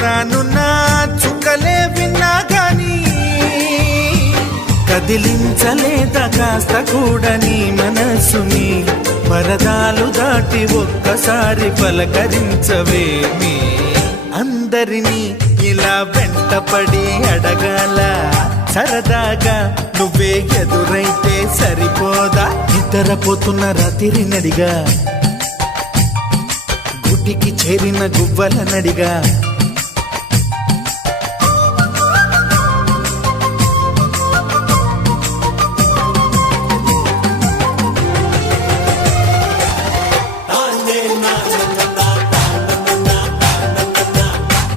రానున్న చుక్కలే విన్నా గాని కదిలించలేదా కాస్త కూడా నీ మనసుని పరదాలు దాటి ఒక్కసారి పలకరించవేమి అందరినీ ఇలా వెంటపడి అడగాల సరదాగా నువ్వే ఎదురైతే సరిపోదా నిద్రపోతున్న రాత్రి నడిగా గుటికి చేరిన గువ్వల నడిగా